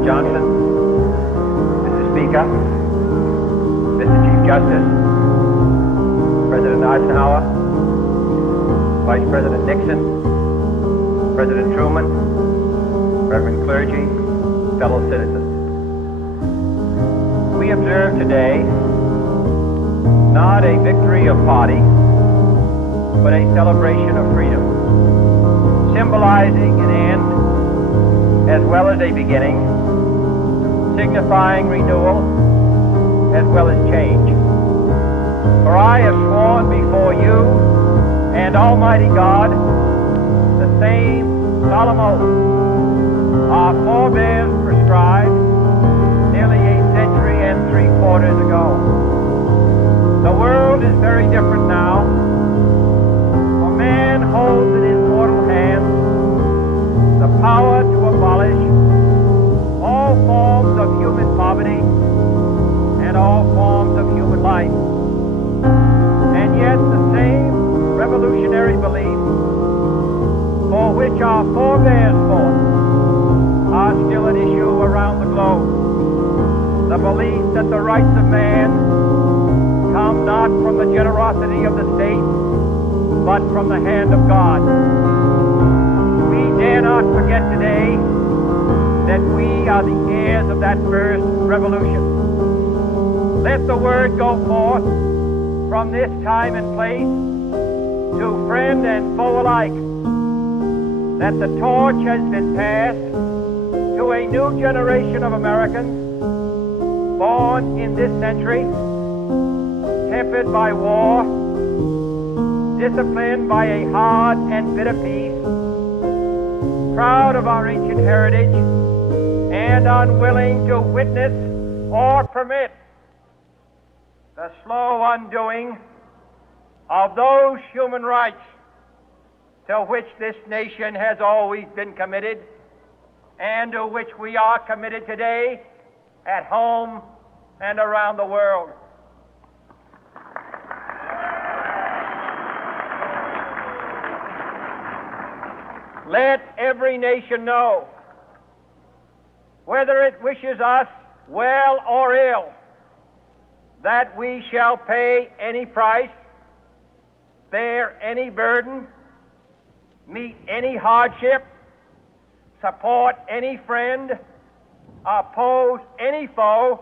President Johnson, Mr. Speaker, Mr. Chief Justice, President Eisenhower, Vice President Nixon, President Truman, Reverend clergy, fellow citizens. We observe today not a victory of party, but a celebration of freedom, symbolizing an end as well as a beginning, signifying renewal as well as change. For I have sworn before you and Almighty God the same solemn oath our forebears prescribed nearly a century and 3/4 ago. The world is very different now, for man holds in his mortal hands the power to abolish all forms of human poverty and all forms of human life. And yet the same revolutionary belief for which our forebears fought are still at issue around the globe. The belief that the rights of man come not from the generosity of the state, but from the hand of God. We dare not forget today that we are the heirs of that first revolution. Let the word go forth from this time and place to friend and foe alike that the torch has been passed to a new generation of Americans born in this century, tempered by war, disciplined by a hard and bitter peace, proud of our ancient heritage, and unwilling to witness or permit the slow undoing of those human rights to which this nation has always been committed and to which we are committed today at home and around the world. Let every nation know, whether it wishes us well or ill, that we shall pay any price, bear any burden, meet any hardship, support any friend, oppose any foe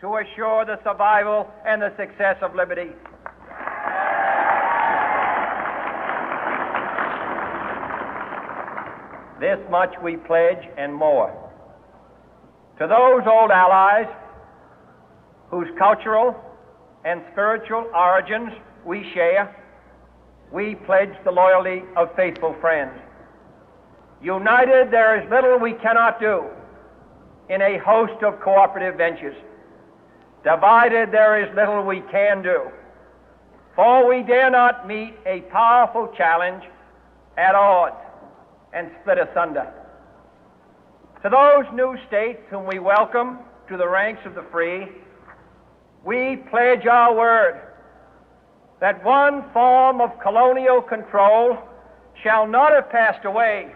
to assure the survival and the success of liberty. This much we pledge and more. To those old allies whose cultural and spiritual origins we share, we pledge the loyalty of faithful friends. United, there is little we cannot do in a host of cooperative ventures. Divided, there is little we can do, for we dare not meet a powerful challenge at odds and split asunder. To those new states whom we welcome to the ranks of the free, we pledge our word that one form of colonial control shall not have passed away,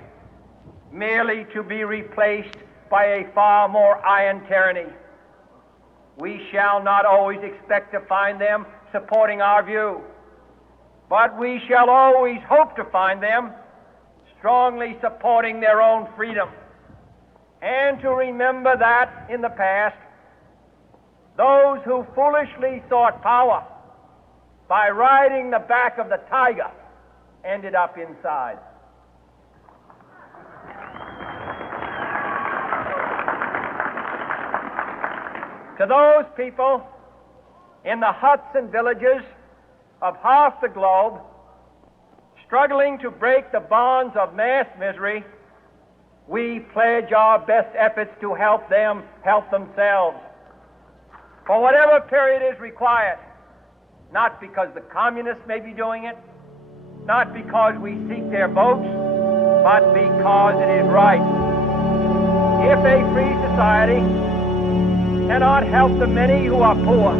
merely to be replaced by a far more iron tyranny. We shall not always expect to find them supporting our view, but we shall always hope to find them strongly supporting their own freedom, and to remember that in the past, those who foolishly sought power by riding the back of the tiger ended up inside. To those people in the huts and villages of half the globe struggling to break the bonds of mass misery, we pledge our best efforts to help them help themselves for whatever period is required, not because the communists may be doing it, not because we seek their votes, but because it is right. If a free society cannot help the many who are poor,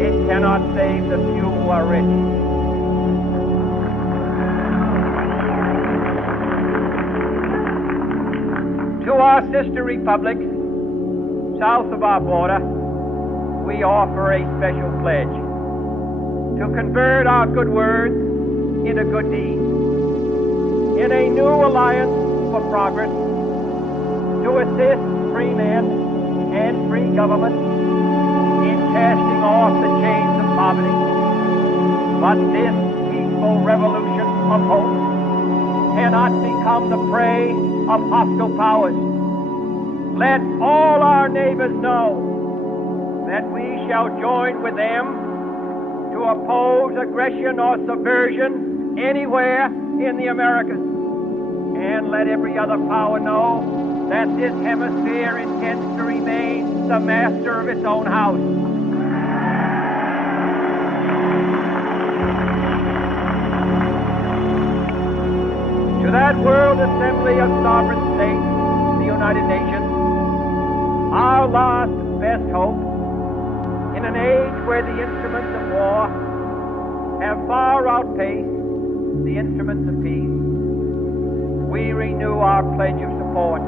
it cannot save the few who are rich. To our sister republics south of our border, we offer a special pledge to convert our good words into good deeds, in a new alliance for progress, to assist free men and free government in casting off the chains of poverty. But this peaceful revolution of hope cannot become the prey of hostile powers. Let all our neighbors know that we shall join with them to oppose aggression or subversion anywhere in the Americas. And let every other power know that this hemisphere intends to remain the master of its own house. To that World Assembly of Sovereign States, the United Nations, our last best hope, in an age where the instruments of war have far outpaced the instruments of peace, we renew our pledge of support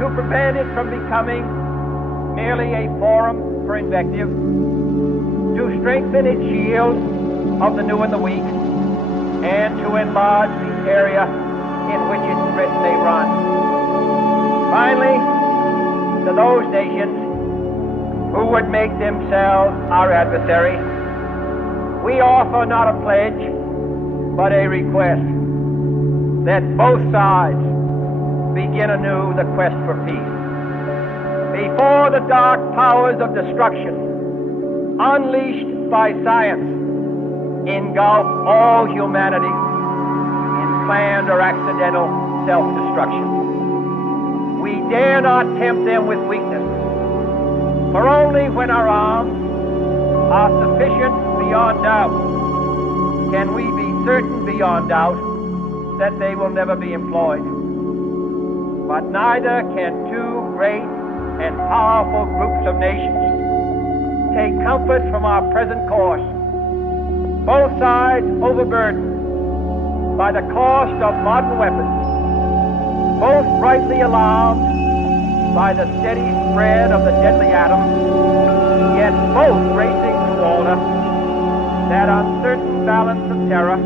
to prevent it from becoming merely a forum for invective, to strengthen its shield of the new and the weak, and to enlarge the area in which its threat may run. Finally, to those nations who would make themselves our adversary, we offer not a pledge, but a request that both sides begin anew the quest for peace. Before the dark powers of destruction, unleashed by science, engulf all humanity in planned or accidental self-destruction. We dare not tempt them with weakness, for only when our arms are sufficient beyond doubt can we be certain beyond doubt that they will never be employed. But neither can two great and powerful groups of nations take comfort from our present course, both sides overburdened by the cost of modern weapons, both rightly alarmed by the steady spread of the deadly atom, yet both racing to alter that uncertain balance of terror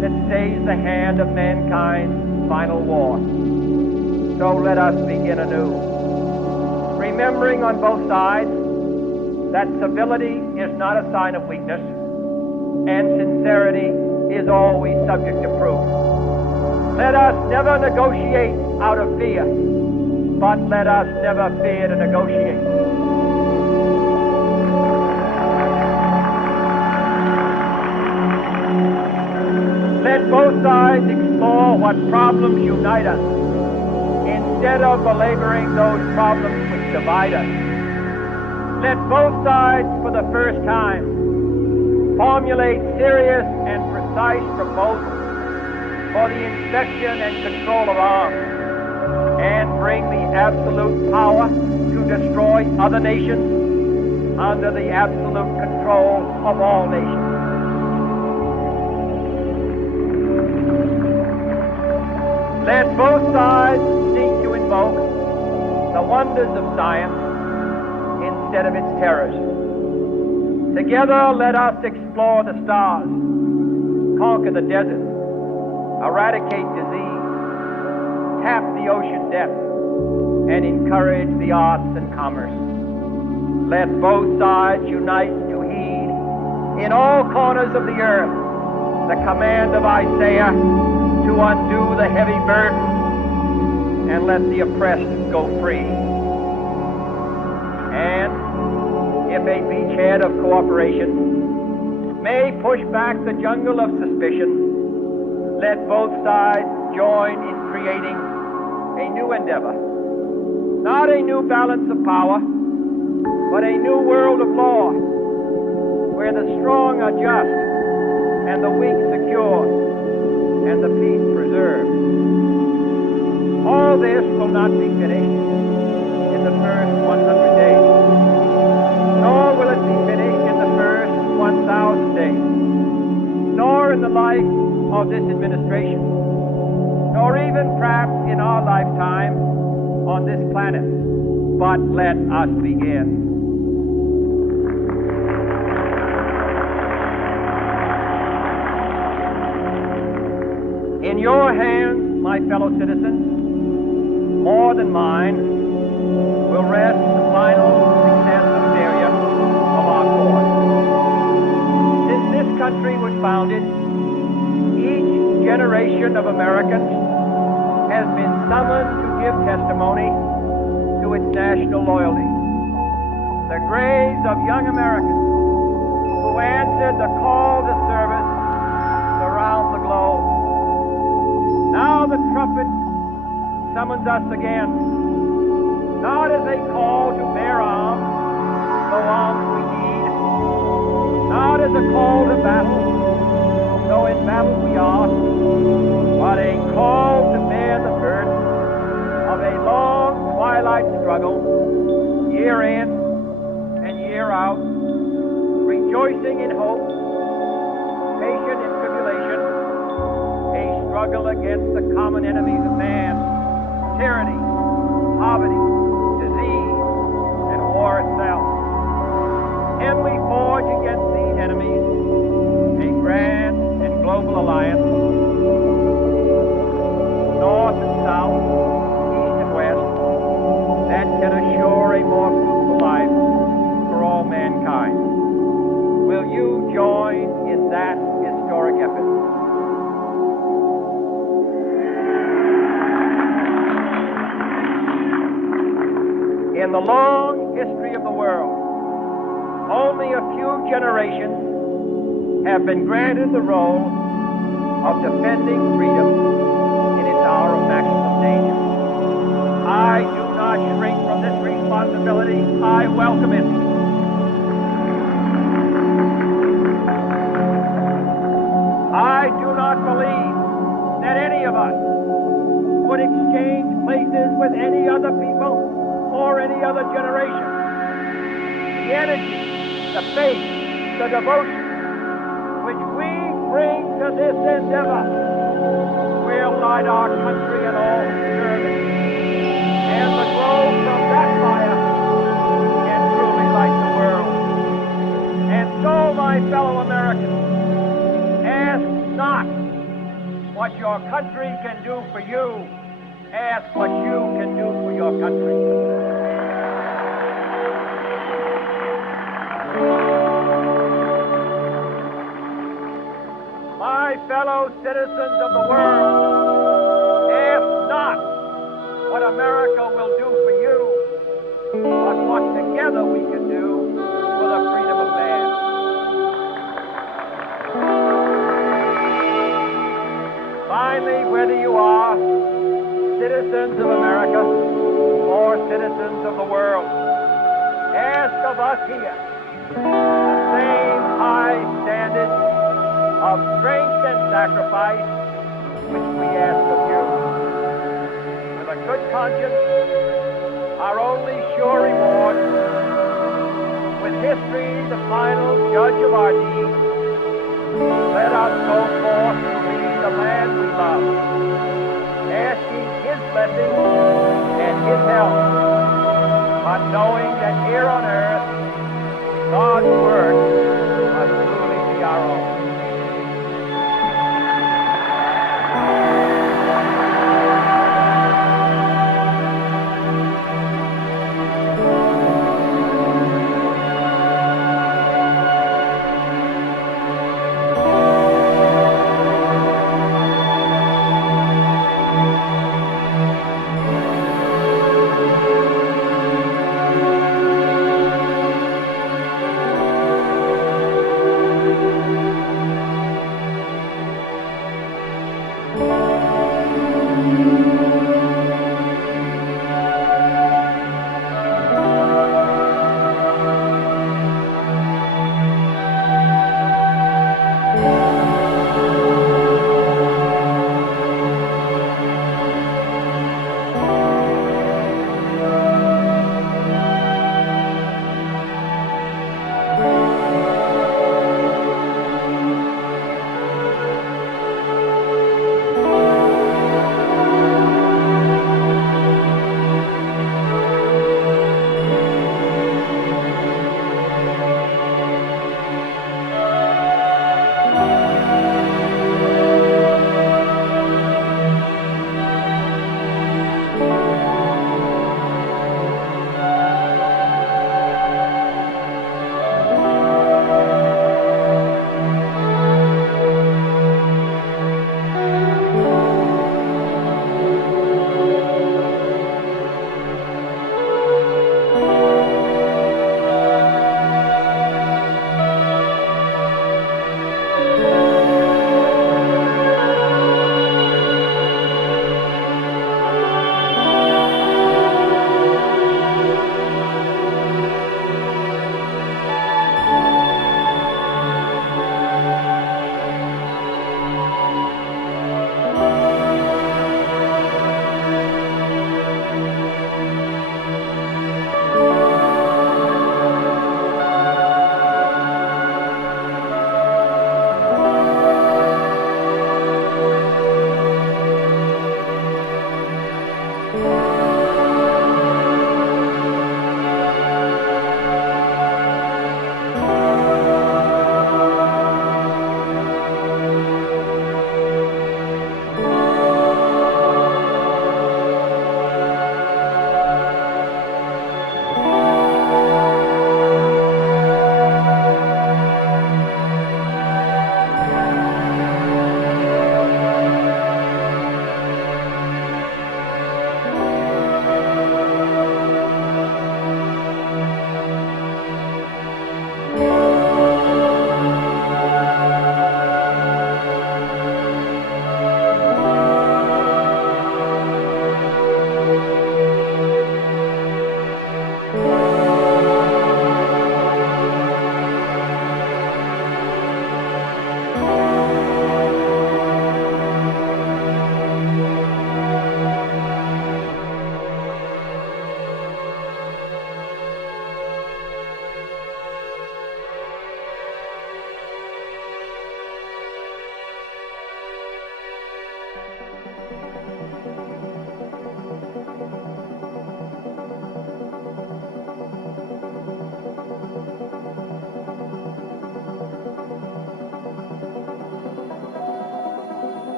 that stays the hand of mankind's final war. So let us begin anew, remembering on both sides that civility is not a sign of weakness, and sincerity is always subject to proof. Let us never negotiate out of fear, but let us never fear to negotiate. Let both sides explore what problems unite us, instead of belaboring those problems which divide us. Let both sides, for the first time, formulate serious and precise proposals for the inspection and control of arms, and bring the absolute power to destroy other nations under the absolute control of all nations. Let both sides seek to invoke the wonders of science instead of its terrors. Together, let us explore the stars, conquer the desert, eradicate disease, tap the ocean depths, and encourage the arts and commerce. Let both sides unite to heed in all corners of the earth the command of Isaiah to undo the heavy burden and let the oppressed go free. And if a beachhead of cooperation may push back the jungle of suspicion, let both sides join in creating a new endeavor, not a new balance of power, but a new world of law, where the strong are just and the weak secure, and the peace preserved. All this will not be finished in the first 100 days, nor will it be finished in the first 1,000 days, nor in the life of this administration, nor even trapped in our lifetime on this planet. But let us begin. In your hands, my fellow citizens, more than mine, will rest the final success of failure of our cause. Since this country was founded, each generation of Americans has been summoned to give testimony to its national loyalty. The graves of young Americans who answered the call to service around the globe. Now the trumpet summons us again, not as a call to bear arms, though arms we need, not as a call to battle, though in battle we are, but a call to bear the burden of a long twilight struggle, year in and year out, rejoicing in hope, patient in tribulation, a struggle against the common enemies of man, tyranny, poverty, disease, and war itself. And we forge against these enemies a grand and global alliance, north and south, east and west, that can assure a more fruitful life for all mankind. Will you join in that historic effort? In the long history of the world, only a few generations have been granted the role of defending freedom in its hour of maximum danger. I do not shrink from this responsibility. I welcome it. I do not believe that any of us would exchange places with any other people or any other generation. The energy, the faith, the devotion which we bring to this endeavor will light our country and all who serve it. And the glow from that fire can truly light the world. And so, my fellow Americans, ask not what your country can do for you. Ask what you can do for your country. My fellow citizens of the world, ask not what America will do for you, but what together we can do for the freedom of man. Finally, whether you are citizens of America or citizens of the world, ask of us here the same high standard of strength and sacrifice which we ask of you. With a good conscience, our only sure reward, with history the final judge of our deeds, let us go forth to lead the land we love, asking his blessing